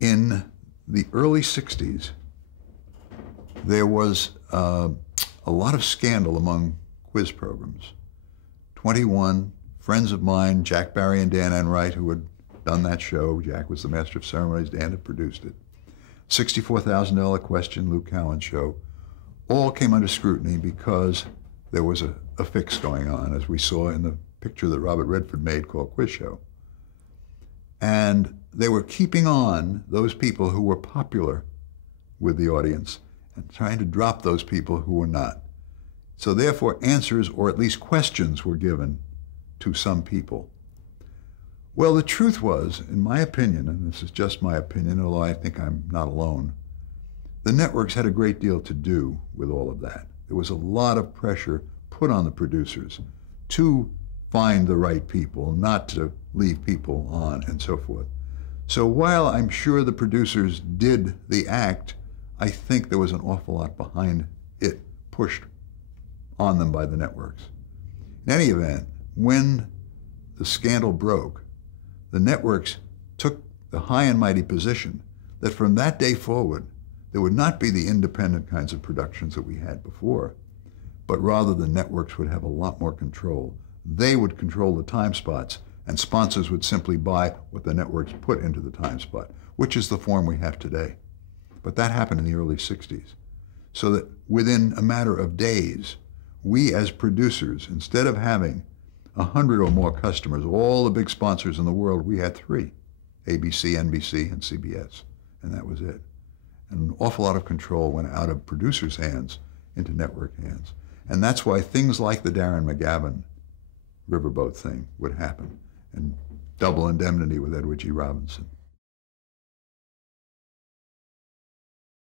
In the early 60s, there was a lot of scandal among quiz programs. 21 friends of mine, Jack Barry and Dan Enright, who had done that show. Jack was the master of ceremonies, Dan had produced it. $64,000 question, Lou Cowan show, all came under scrutiny because there was a fix going on, as we saw in the picture that Robert Redford made called Quiz Show. And they were keeping on those people who were popular with the audience and trying to drop those people who were not. So therefore, answers, or at least questions, were given to some people. Well, the truth was, in my opinion, and this is just my opinion, although I think I'm not alone, the networks had a great deal to do with all of that. There was a lot of pressure put on the producers to find the right people, not to leave people on, and so forth. So while I'm sure the producers did the act, I think there was an awful lot behind it pushed on them by the networks. In any event, when the scandal broke, the networks took the high and mighty position that from that day forward, there would not be the independent kinds of productions that we had before, but rather the networks would have a lot more control. They would control the time spots, and sponsors would simply buy what the networks put into the time spot, which is the form we have today. But that happened in the early 60s. So that within a matter of days, we as producers, instead of having 100 or more customers, all the big sponsors in the world, we had 3, ABC, NBC, and CBS, and that was it. And an awful lot of control went out of producers' hands into network hands. And that's why things like the Darren McGavin riverboat thing would happen, and Double Indemnity with Edward G. Robinson.